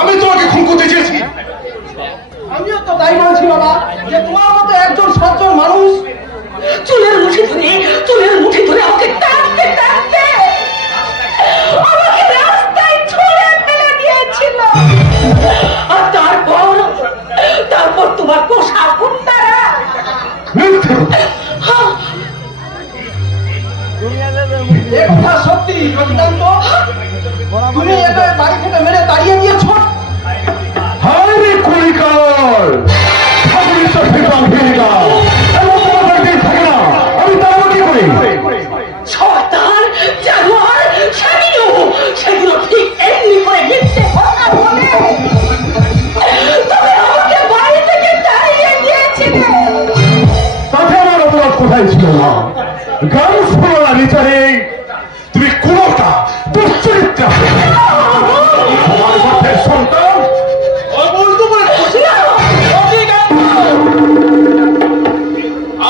আমি তোমাকে খুন করতে চেয়েছি। আমিও তো তাই বলছি বাবা, যে তোমার মতো একজন সজ্জন মানুষ চুলের মুঠি ধরে আমাকে টানতে টানতে আমাকে রাস্তায় ছুঁড়ে ফেলে দিয়েছিল। আর তারপর তোমার পোষা কুত্তারা এ কথা সত্যি রবিকান্ত? তুমি এবার বাড়ি থেকে মেরে তাড়িয়ে দিয়েছ? হায়রে কলিকাল, ঠাকুরের সাথে বাঁধিয়ে দাও, এমন তোমার বাড়িতে থাকে না। আমি তারপর কি করি? শয়তান, জানোয়ার, সেগুলো ঠিক এমনি করে মিথ্যে কথা বলে তবে আমাকে বাড়ি থেকে তাড়িয়ে দিয়েছিলে। তাতে আমার অপরাধ কোথায় ছিল না? গান শোনো না বিচারে, তুমি কোনটা দুশ্চরিত্রা তোমার বাপের সন্তান অবৈধ বলে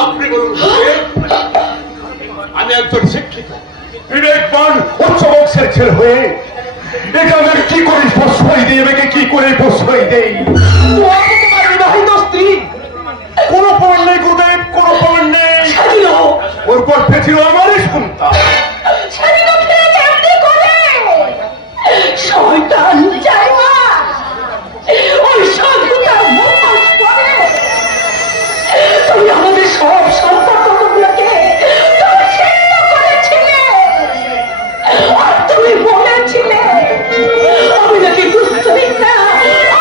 আপনি বলুন। আমি একজন শিক্ষিত বিবেকবান উচ্চ বংশের ছেলে হয়ে এটা আমাকে কি করে প্রশ্রয় দিই? আমাকে কি করে প্রশ্রয় দেই? তোমার বিবাহিত স্ত্রী কোন প্রমাণ নেই গুরুদেব, কোন প্রমাণ নেই। ওর গর্ভে ছিল আমারই সন্তান। শয়তান জানোয়ার, ওই সাধুটা মুখোশ পরে তুমি আমাদের সব সম্পর্কগুলোকে ছিন্ন করেছিলে। আর তুমি বলেছিলে আমি নাকি দুশ্চরিত্রা,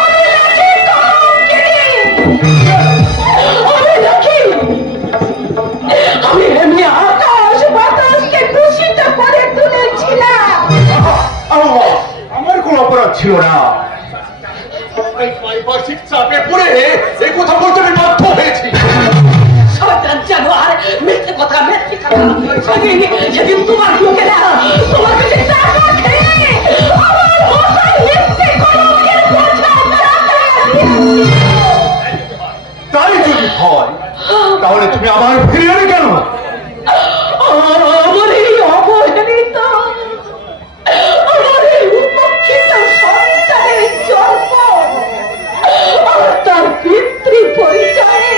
আমি নাকি কলঙ্কিনী, আমি এমনি আকাশ বাতাসকে দূষিত করে তুলেছিলাম। আমার কোন অপরাধ ছিল না। পারিপার্শ্বিক চাপে পড়ে এই কথা বলতে আমি বাধ্য হয়েছি। শয়তান জানোয়ার, মিথ্যে কথা। সেদিন তোমার লোকেরা তোমার কাছে টাকা খেয়ে আমার মাথায় মিথ্যে কলঙ্কের বোঝা চাপিয়ে তাই যদি হয় তাহলে তুমি আবার ফিরে এলে কেন? আমার এই অবহেলিত, আমার এই উপেক্ষিত সন্তানের জন্ম আর তার পিতৃ পরিচয়ে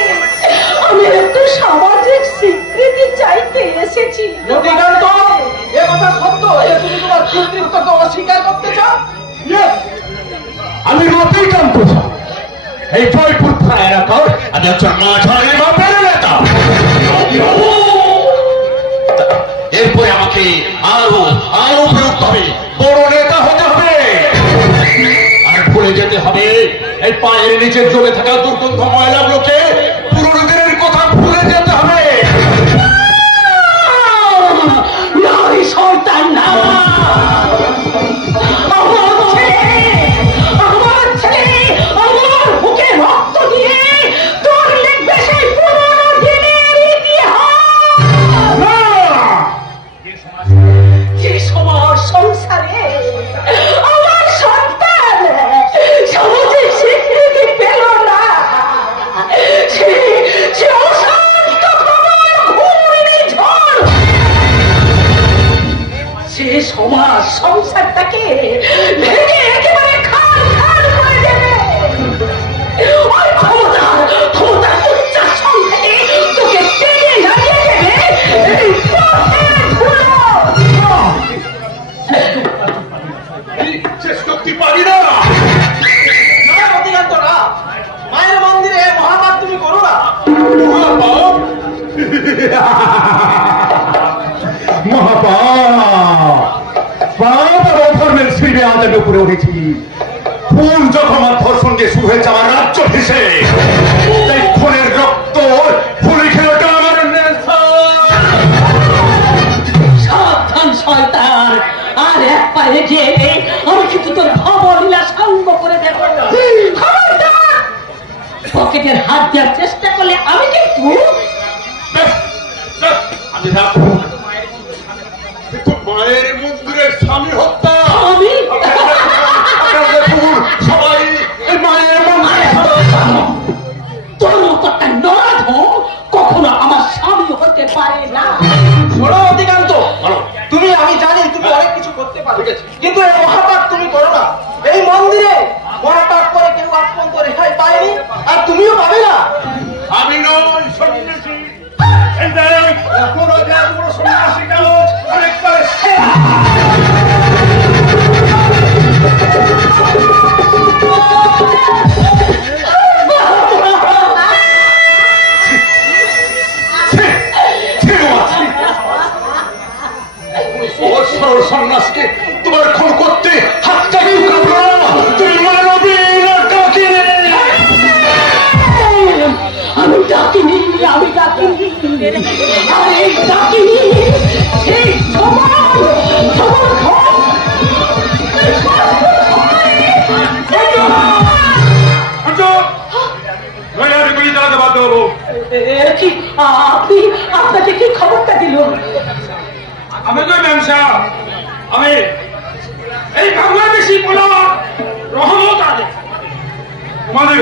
আমি একটু সামাজিক স্বীকৃতি চাইতে এসেছি। রবিকান্ত, এ কথা সত্য যে তুমি তোমার পিতৃত্বকে অস্বীকার করতে চাও? আমি রবিকান্ত এই জয়পুর থানা এলাকার আমি একজন মাঝারি বাপের নেতা। এরপরে আমাকে আরো প্রযুক্ত হবে, বড় নেতা হতে হবে। আর ভুলে যেতে হবে এই পায়ের নিচে জমে থাকা দুর্গন্ধ ময়লাগুলোকে, পুরনো দিনের কথা ভুলে যেতে হবে। শয়তান না, আমার ছেলে আমার বুকে রক্ত দিয়ে তোর লিখবে সেই পুরনো দিনের ইতিহাস। যে সমাজ সংসারে আমার সন্তান সামাজিক স্বীকৃতি পেল না, সে অশান্ত খবর ঘূর্ণি ঝড়, সে সমাজ সংসারটাকে ভেঙে একেবারে খাল খাল করে দেবে। ওই ক্ষমতার উচ্চাসন থেকে তোকে টেনে নামিয়ে দেবে এই পথের ধুলো। শেষ করতে পারি না। অধিকান্ত না, মায়ের মন্দিরে মহাপাপ তুমি করো না। মহাপাপ ধর্মের শিল্পে আমাদের উপরে উঠেছি। ফুল যখন আমার ধর্ষণকে শুরু হয়েছে আমার রাজ্য ভেসে, খুনের রক্ত ফুলে খেলোটা আমার সাবধান শয়তান, আর এক পায়ে গিয়ে আমি কিন্তু তোর অবলীলা সাঙ্গ করে দেব। পকেটের হাত দেওয়ার চেষ্টা করলে আমি কিন্তু আমি রাখবো মায়ের মন্দিরের স্বামী হত্যা। আমি সবাই মায়ের তোর মতো একটা নরাধ কখনো আমার স্বামী হতে পারে না। শোনো অধিকান্ত, তুমি, আমি জানি তুমি অনেক কিছু করতে পারো, কিন্তু এই মহাপাপ তুমি করো না। এই মন্দিরে মহাপাপ করে কেউ আজ পর্যন্ত রেহাই পায়নি, আর তুমিও পাবে না। আমি নই সন্ন্যাসী, কোনো সন্ন্যাসী কেন অনেকবার সন্ন্যাসকে তোমার খুন করতে হাতটা কেউ কাঁপলো না। তুমি মানবী না ডাকিনি? আমি ডাকিনি, আমি ডাকিনি, আমি ডাকিনি। সেই সমান গুলি চালাতে বাধ্য হবো। আপনি আপনাকে কি খবরটা দিল? আমি তো ব্যবসা, আমি এই বাংলাদেশি বলা রহমত আলী তোমাদের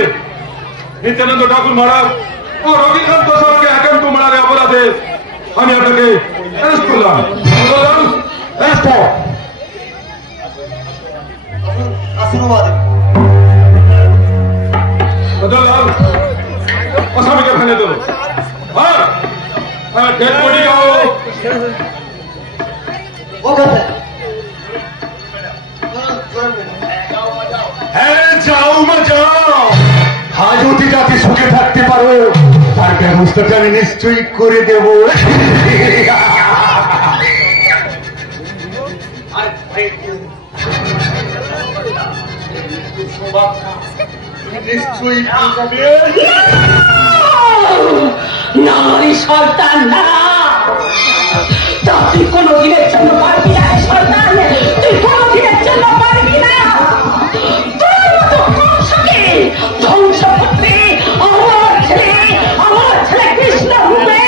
নিত্যানন্দ ঠাকুর মহারাজ ও রবীন্দ্রনাথ প্রসাদকে একান্ত মারার অপরাধে আমি আপনাকে অ্যারেস্ট করলাম। আসামিকে ফেলে দেবো। ডেড বডি যাও। হ্যাঁ যাও মা যাও। আজ অতি জাতি সুখে থাকতে পারো তার ব্যবস্থাটা আমি নিশ্চয়ই করে দেব। নিশ্চয়ই নারী সন্তান না, তা তুই কোনদিনের জন্য পারবি না। সন্তান তুই কোনদিনের জন্য পারবি না। তোর মতো কংসকে ধ্বংস করতে আমার ছেলে কৃষ্ণ রূপে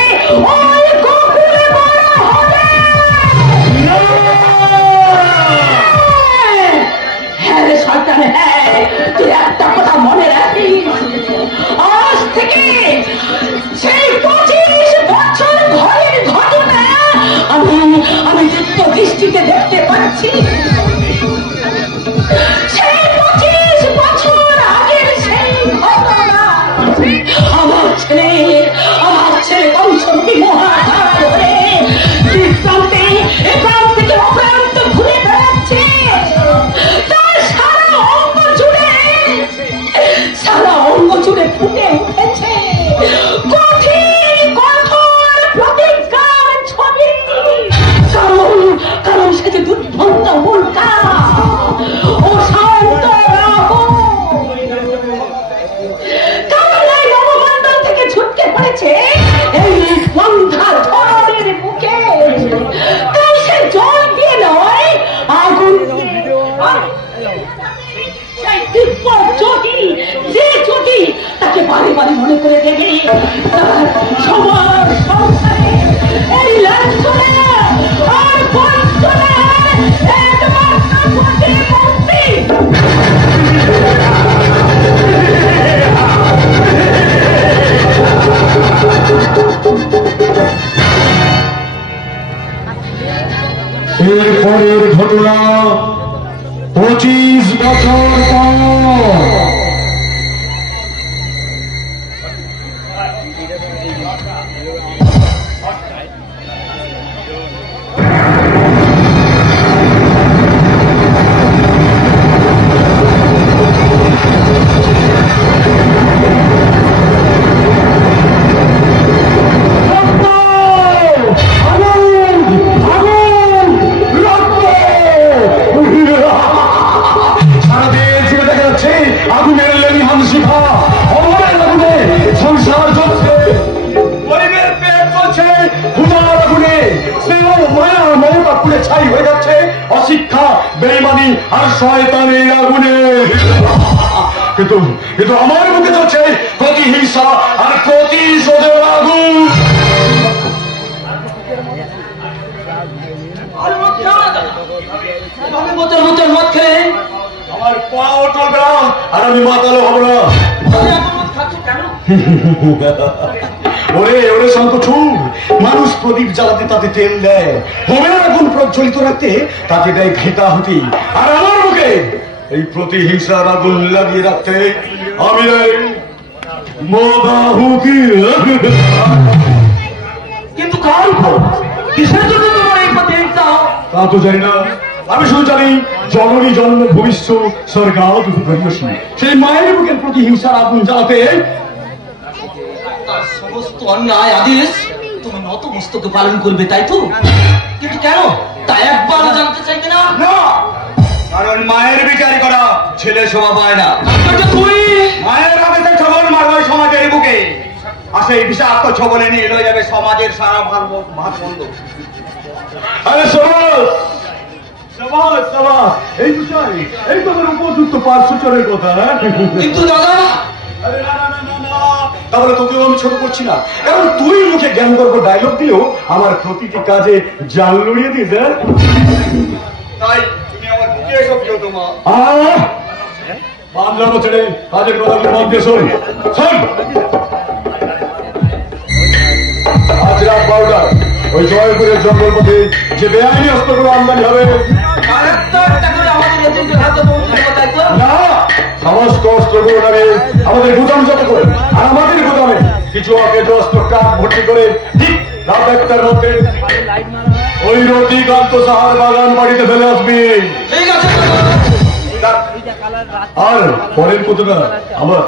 ওই গোকুলে বড় হবে। হ্যাঁ রে সন্তান, হ্যাঁ, তুই একটা কথা মনে রাখিস, আজ থেকে সেই 25 বছর ঘরের ঘটনা আমি দীপ্ত দৃষ্টিতে দেখতে পাচ্ছি। সেই 25 বছর আগের সেই ঘটনা আমার ছেলে কংসবতী মহাকাল ধরে প্রান্তে এ প্রান্ত থেকে অপ্রান্ত ঘুরে বেড়াচ্ছে। তার সারা অঙ্গ জুড়ে ফুটে উঠেছে কঠোর প্রতিজ্ঞার ছবি। কারণ সে যে দুর্ভন্ত উল্কা ও শান্ত রাহু, কারণ এই নবমণ্ডল থেকে ছুটকে পড়েছে এই সন্ধ্যা ঝড়ের বুকে। তাই সে জল দিয়ে নয়, আগুন দিয়ে যে জ্যোতি তাকে বারে বারে মনে করে দেবে তার সবার সংসারে এই লাঞ্ছনা আর বঞ্চনা একবার কাপড়ে মুক্তি। এরপরের ঘটনা 25 বছর পর। অশিক্ষা, বেঈমানি আর শয়তানের আগুনে। কিন্তু আমার মুখে চলছে প্রতিহিংসা আর প্রতিশোধের আগুন। আমার পাও চলবে না আর আমি মাতালো হব না। ওরে ওরে শঙ্কচূড়, মানুষ প্রদীপ জ্বালাতে তাতে তেল দেয়, হোমের আগুন প্রজ্বলিত রাখতে তাতে দেয় ঘেটা হতি, আর আমার বুকে এই প্রতিহিংসার আগুন লাগিয়ে রাখতে আমি কিন্তু কার উপর কিসের জন্য তোমার এই প্রতিহিংসা? তা তো জানি না, আমি শুধু জানি জননী জন্ম ভবিষ্য সরকার সেই মায়ের বুকের প্রতিহিংসার আগুন জ্বালাতে তার সমস্ত অন্যায় আদেশ তুমি নতমস্তকে পালন করবে, তাই তো? কিন্তু কেন তা একবার জানতে চাইবে না? কারণ মায়ের বিচার করা ছেলে শোভা পায় না। তুই মায়ের আদেশে ছবল মারবে সমাজের বুকে, আর সেই বিষাক্ত ছবলে নিয়ে লয়ে যাবে সমাজের সারা ভারবন্ধ। আরে সমাজ সমাজ সমাজ এই বিষয় এই তোমার উপযুক্ত পার্শ্বচরের কথা। কিন্তু দাদা, আরে না না না না, তাহলে তোকেও আমি ছোট করছি না। এখন তুই মুখে জ্ঞান গর্ব ডায়লগ দিলেও আমার প্রতিটি কাজে জাল লড়িয়ে দিস। তাই তুমি আমার বুকে এসব কেউ তোমার বাংলার ছেড়ে কাজের কথা মন দিয়ে শোন শোন। আজ রাত 12টা ওই জয়পুরের জঙ্গল পথে যে বেআইনি অস্ত্রগুলো আমদানি হবে না, সমস্ত অস্ত্রগুলো নামে আমাদের গুদাম যাতে করে, আর আমাদের গুদামে কিছু অকেজ অস্ত্র ট্রাক ভর্তি করে ঠিক রাত 1টার মধ্যে ওই রতিকান্ত সাহার বাগান বাড়িতে ফেলে আসবি। ঠিক আছে। আর পরের কতটা আমার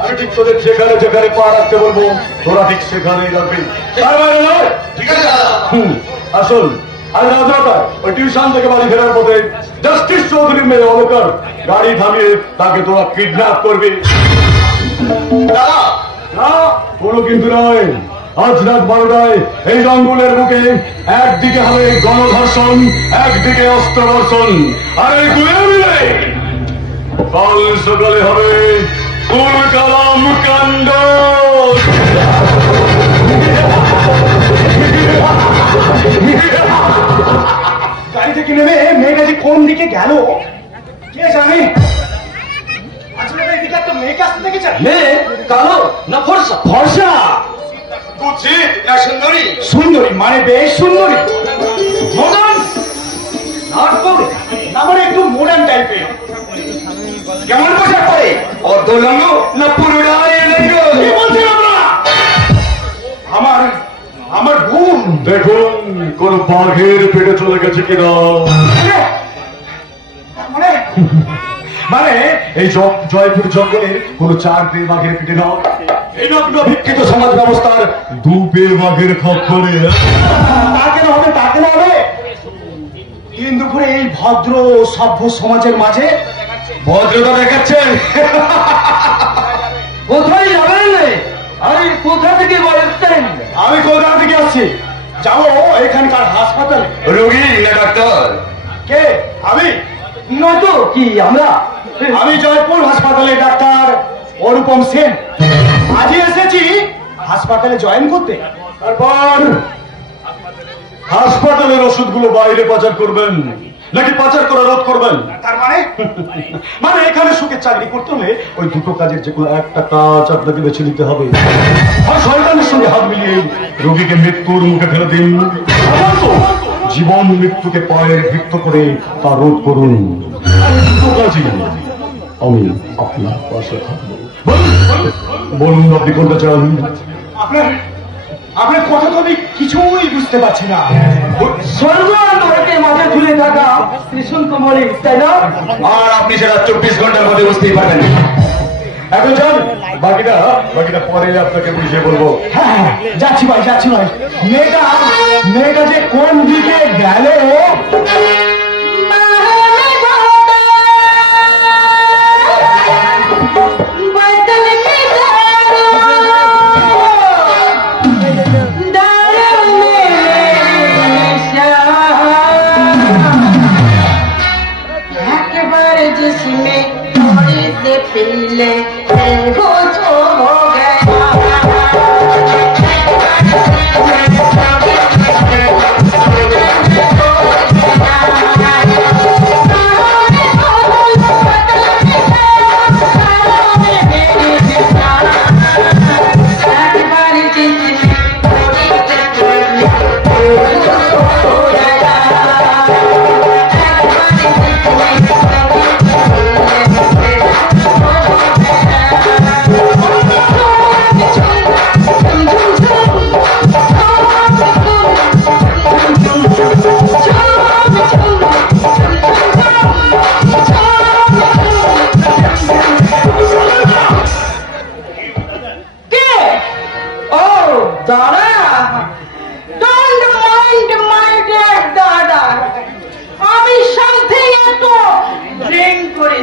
আমি ঠিক তোদের যেখানে যেখানে পা রাখতে বলবো তোরা ঠিক সেখানেই রাখবি। ঠিক আছে। আসল আর রাজা ওই টিউশন থেকে বাড়ি ফেরার পথে জাস্টিস চৌধুরীর মেয়ে অলকার গাড়ি থামিয়ে তাকে তোরা কিডন্যাপ করবি। না কোনো কিন্তু নয়, আজ রাত 12টায় এই জঙ্গলের বুকে একদিকে হবে গণধর্ষণ, একদিকে অস্ত্র বর্ষণ, আর এই দুয়ে মিলে কাল সকালে হবে কুল কালাম কাণ্ড। গাড়ি থেকে নেমে মেয়েটা যে কোন দিকে গেল কে জানে। আসলে এদিকে একটা মেয়েকে আসতে দেখেছেন? মেয়ে কালো না ফর্সা? ফর্সা না সুন্দরী? সুন্দরী মানে বেশ সুন্দরী, মডার্ন না মানে একটু মডার্ন টাইপের। কেমন পোশাক পরে? অর্ধলঙ্গ না পুরোটাই লঙ্গ? কি বলছেন আপনারা? আমার বোন দেখুন কোন বাঘের পেটে চলে গেছে কিনা। মানে এই জয়পুর জঙ্গলের কোন 4 পেয়ে বাঘের পেটে না, এই নগ্ন বিকৃত সমাজ ব্যবস্থার 2 পেয়ে বাঘের খপ্পরে। তা কেন হবে, তা কেন হবে? দিন দুপুরে এই ভদ্র সভ্য সমাজের মাঝে ভদ্রতা দেখাচ্ছেন? কোথায় যাবেন? আরে কোথা থেকে বলছেন? আমি কলকাতা থেকে আসছি, যাবো এখানকার হাসপাতালে। রোগী না ডাক্তার? কে? আমি নয়তো কি আমরা? আমি জয়পুর হাসপাতালে ডাক্তার অনুপম সেন। আজই এসেছি হাসপাতালে জয়েন করতে। তারপর হাসপাতালের ওষুধগুলো বাইরে পাচার করবেন নাকি পাচার করা রোধ করবেন? তার মানে এখানে সুখের চাকরি করতে হলে ওই দুটো কাজের যে কোনো একটা কাজ আপনাকে বেছে নিতে হবে। আর শয়তানের সঙ্গে হাত মিলিয়ে রোগীকে মৃত্যুর মুখে ফেলে দিন, জীবন মৃত্যুকে পায়ের বৃত্ত করে তা রোধ করুন। আমি আপনার পাশে থাকবো। বলুন আপনি কোনটা চান? আপনার কথা তো আমি কিছুই বুঝতে পারছি না। স্বর্গ আর নরকের মাঝে ঝুলে থাকা কৃষ্ণ কুমারী, তাই না? আর আপনি সেটা 24 ঘন্টার মধ্যে বুঝতেই পারবেন। এখন যান, বাকিটা পরে আপনাকে বুঝিয়ে বলবো। হ্যাঁ যাচ্ছি ভাই, যাচ্ছি ভাই। মেয়েটা যে কোন দিকে গেল पीले हो जो हो गया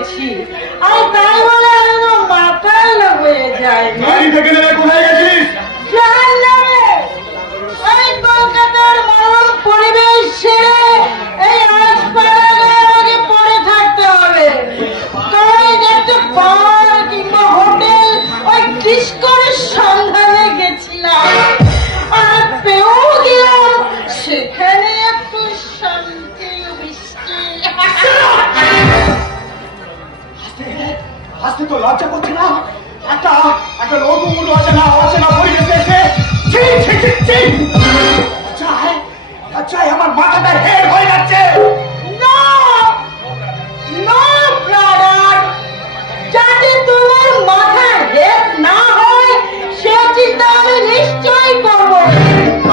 গেছি, আর তাই বলে একদম মাতাল হয়ে যায়। গাড়ি থেকে নেমে কোথায় গেছিস? এই কলকাতার মনোরম পরিবেশ ছেড়ে এই আগে পড়ে থাকতে হবে। তাই একটা বার কিংবা হোটেল ওই ডিস্কোর সন্ধানে গেছিলাম, আর পেয়েও গেলাম সেখানে একটু শান্তি বৃষ্টি। আসতে তো লজ্জা করছে না? একটা নতুন অচেনা পরিবেশে এসে আচ্ছা আমার মাথাটা হেড হয়ে যাচ্ছে। যাতে তোমার মাথা হেড না হয় সে চিন্তা আমি নিশ্চয়ই করবো।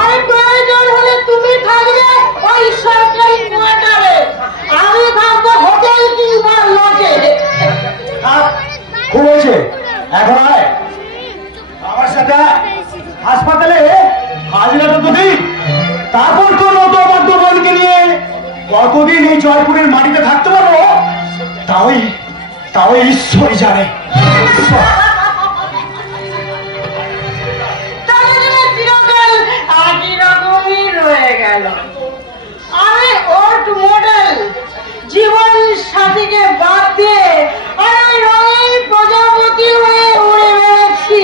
আর প্রয়োজন হলে তুমি থাকবে ওই সরকারি কোয়ার্টারে, আমি থাকবো হোটেল কিংবা লজে। খুব হয়েছে, এখন আয় আমার সাথে হাসপাতালে হাজিরা তো দিই, তারপর তোর মতো আমার তো বোনকে নিয়ে কতদিন এই জয়পুরের মাটিতে থাকতে পারবো তাও ঈশ্বরই জানে। একই রকমই রয়ে গেল। আমি ওল্ড মডেল জীবন সাথীকে বাদ দিয়ে আমি রঙিন প্রজাপতি হয়ে উড়ে বেড়াচ্ছি।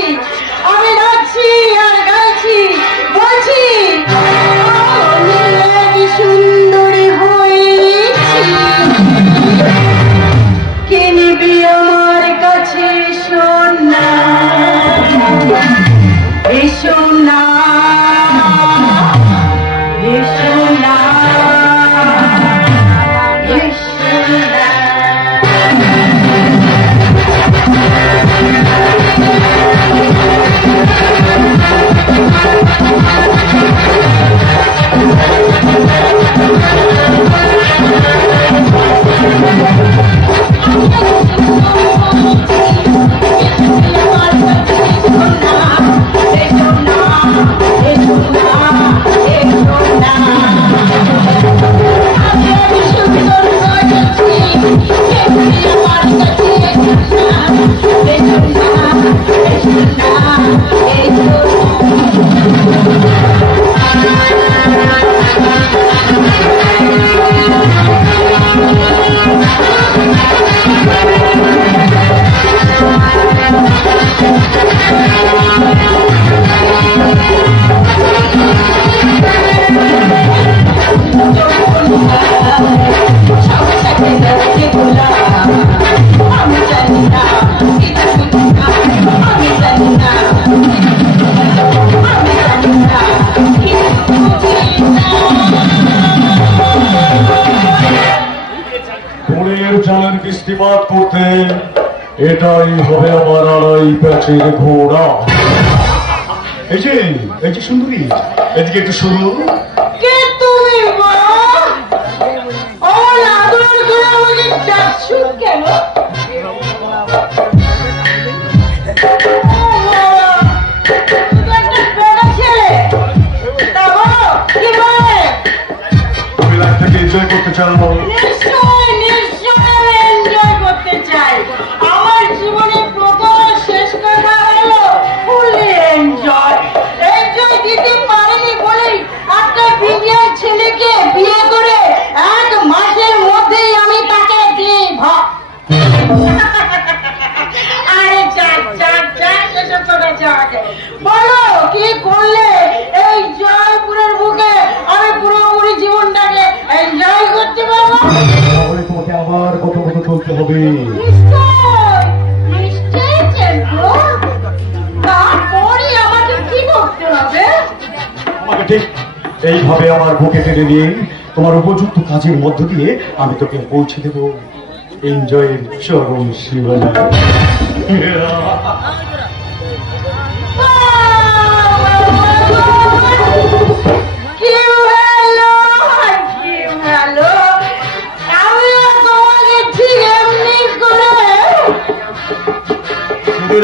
আমি নাচছি আর গাইছি, বলছি আমি সুন্দরী হয়েছি, কে নিবি আমার কাছে সোনা, সোনা, সোনা, বৃষ্টিপাত করতে এটাই হবে আমার আড়াই প্যাচের ঘোড়া। এই যে সুন্দরী, এদিকে একটু শুরু। কে তুমি বলো? আমার আদর করে আমাকে ডাকছো কেন? তুমি লাইফটাকে এনজয় করতে চাও? এনজয় করতে চাই। আমার জীবনের প্রথম শেষ কথা হলো ফুলি এনজয়। এনজয় দিতে পারিনি বলেই একটা বিয়ের ছেলেকে বিয়ে করে 1 মাসের মধ্যেই আমি তাকে দিই আরে যাক এসব চলে যাক। বলো কি করলে এই জয়পুরের বুকে আমি পুরোপুরি জীবনটাকে এনজয় করতে পারবো? তোমাকে আবার কত চলতে হবে। তারপরে আমাকে কি করতে হবে? আমাকে ঠিক এইভাবে আমার বুকে টেনে নিয়ে তোমার উপযুক্ত কাজের মধ্য দিয়ে আমি তোকে পৌঁছে দেব এনজয়ের চরম সীমানা।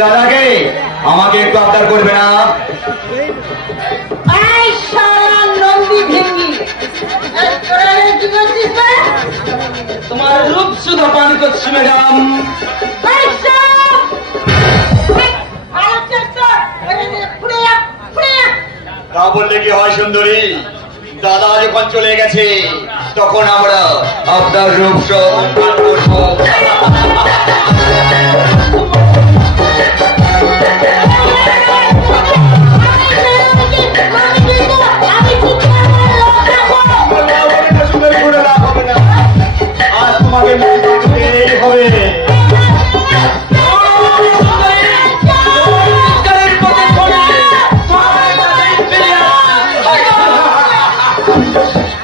দাদাকে আমাকে একটু আবদার করবে না? নন্দী ভেঙ্গি কি করছিস? তোমার রূপ সুধা পান করছি ম্যাডাম। তা বললে কি হয় সুন্দরী, দাদা যখন চলে গেছে তখন আমরা আপনার রূপ সন্ধান করবো। সুন্দরী করে লাভ হবে না, আর তোমাকে মরতেই হবে।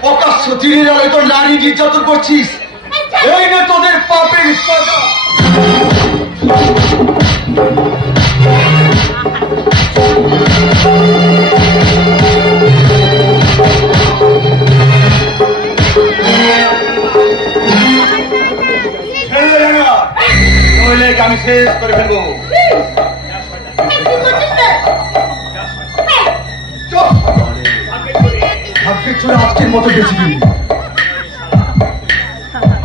প্রকাশ্য দিনের আলোয় তোর নারী নির্যাতন করছিস, এই না তোদের পাপের সাজা। নইলে আমি শেষ করে ফেলবো। ভাগ্যের চলে আজকের মতো বেঁচে দিবি।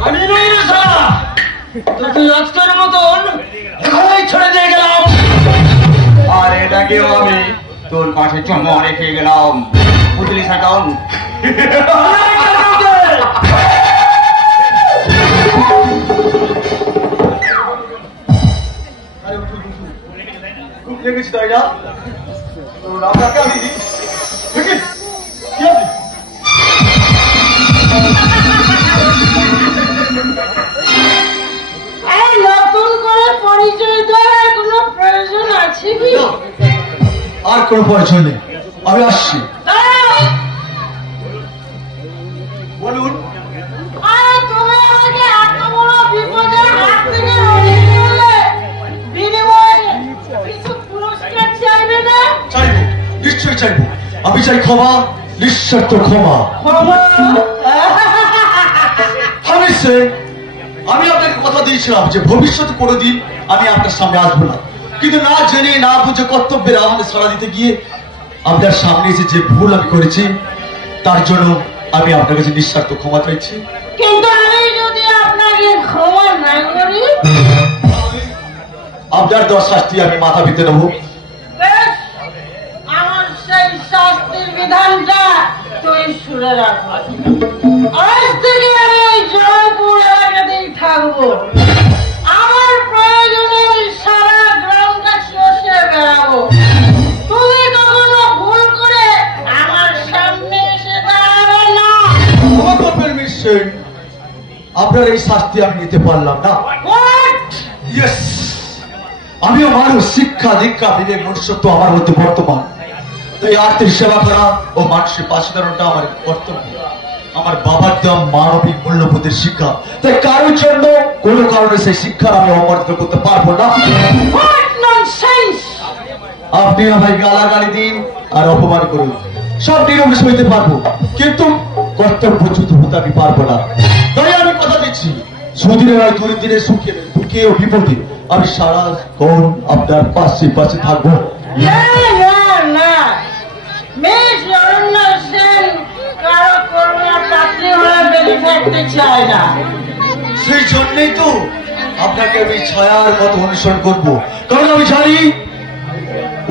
আমি নই রে সারা, তোকে আজকের মতন এখানেই ছেড়ে দিয়ে গেলাম, আর এটাকেও আমি তোর পাশে চমা রেখে গেলাম, বুঝলি সাটন? খুব লেগেছি তাই না? তোর আপনাকে আমি দেখিস কি আছে? নতুন করে পরিচয় দেওয়ার কোনো প্রয়োজন আছে কি? আর কোনো পরিচয় নেই, আমি আসছি। বলুন। তুমি আমাকে এত বড় বিপদের হাত থেকে রক্ষা করলে, বিনিময়ে কিছু পুরস্কার চাইবে না? চাইবো, নিশ্চয়ই চাইবো। আমি চাই ক্ষমা, নিঃস্বার্থ ক্ষমা। আমি আপনাকে কথা দিয়েছিলাম যে ভবিষ্যতে কোনোদিন আমি আপনার সামনে আসবো না, কিন্তু না জেনে না বুঝে কর্তব্যের আমাদের সাড়া দিতে গিয়ে আপনার সামনে এসে যে ভুল আমি করেছি তার জন্য আমি আপনার কাছে নিঃস্বার্থ ক্ষমা চাইছি। কিন্তু আমি যদি আপনাকে ক্ষমা না করি, আপনার দশ শাস্তি আমি মাথা পেতে নেবো। বেশ, আমার সেই শাস্তির বিধানটা তুই শুনে রাখবো। আজ থেকে আমি ওই জয়পুর এলাকাতেই থাকবো। আমার প্রয়োজনে ওই সারা গ্রামটা চষে বেড়াবো। তুমি কখনো ভুল করে আমার সামনে এসে দাঁড়াবে না। ক্ষমা করবেন মিস্টার, আপনার এই শাস্তি আমি নিতে পারলাম না। What? ইয়েস, আমিও মানুষ, শিক্ষা দীক্ষা বিবেক মনুষ্যত্ব আমার মধ্যে বর্তমান, তাই আর্থিক সেবা করা ও মানুষের পাশে দাঁড়ানোটা আমার কর্তব্য। আমার বাবার দাম মানবিক মূল্যবোধের শিক্ষা, তাই কারোর জন্য কোনো কারণে সেই শিক্ষার আমি অবমানিত করতে পারবো না। What nonsense! আপনি আমায় গালাগালি দিন আর অপমান করুন, সব নিরমিষ হইতে পারবো, কিন্তু কর্তব্যচ্যুত হতে আমি পারবো না। তাই আমি কথা দিচ্ছি, সুদিনে নয় দুর্দিনে, সুখে দুঃখে ও বিপদে আমি সারাক্ষণ আপনার পাশে পাশে থাকবো। না না না, মিস অরণ্য সেন কারো করুণা পাত্রী হয়ে বেঁচে থাকতে চায় না। সেই জন্যই তো আপনাকে আমি ছায়ার মতো অনুসরণ করবো, কারণ আমি জানি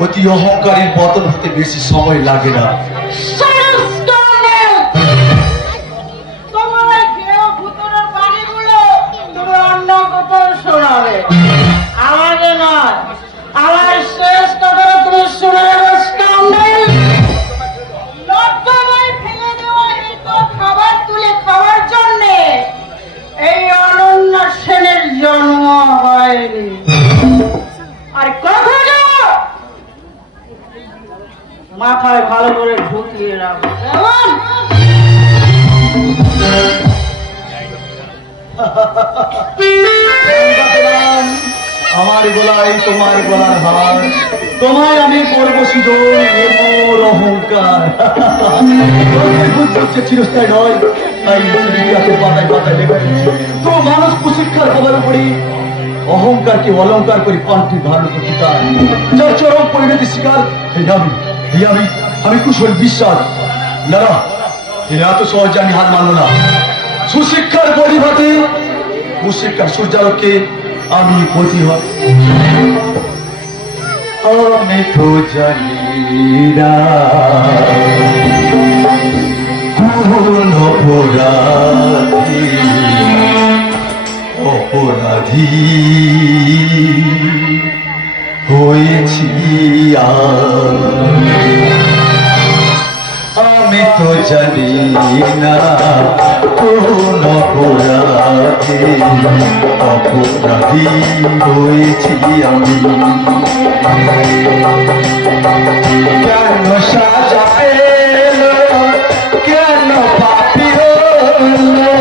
অতি অহংকারীর পতন হতে বেশি সময় লাগে না। তোমার এই গেও ভুতুড়ের বাণীগুলো তুমি অন্য কোথাও শোনাবে, আমাকে নয়। আমার শেষ কথাটা তুমি শুনে নেবে। স্কাউন্ডেল, লজ্জাময় ফেলে দেওয়া এই তো খাবার তুলে খাওয়ার জন্যে এই অনন্য সেনের জন্ম হয়নি। আর কথাটা মাথায় ভালো করে ঢুকিয়ে রাখো, কেমন? আমার গলায় তোমার গলার হার, তোমায় আমি করবো শুধু মোর অহংকার। চিরস্থায় নয়, তাই ইতিহাসের পাতায় পাতায় লেখা রয়েছে, তো মানুষ কুশিক্ষার খবর উপরে অহংকারকে অলঙ্কার করে কণ্ঠে ধারণ করতে চায়, যার চরম পরিণতি শিকার আমি কুশল বিশ্বাস। না না, এত সহজে আমি হার মানব না। সুশিক্ষার পরিভাতে কুশিক্ষার সূর্যালোককে আমি প্রতিহত। আমি তো জানি না কোন অপরাধী হয়েছি আমি তো জানি না কোন অপরাধী হয়েছি আমি। কেন সাজা এলো, কেন পাপি হলো,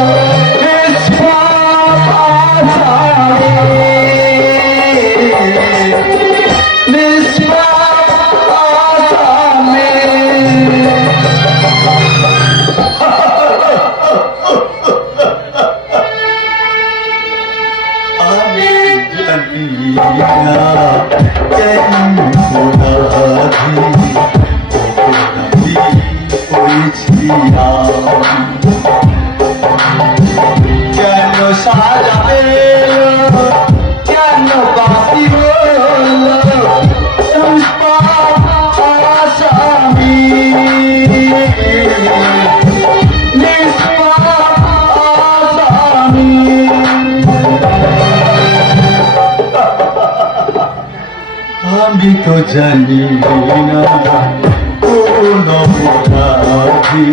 কেন সাজা এলো, কেন বাপি হলো, আসামি আমি তো জানি না কোন অপরাধী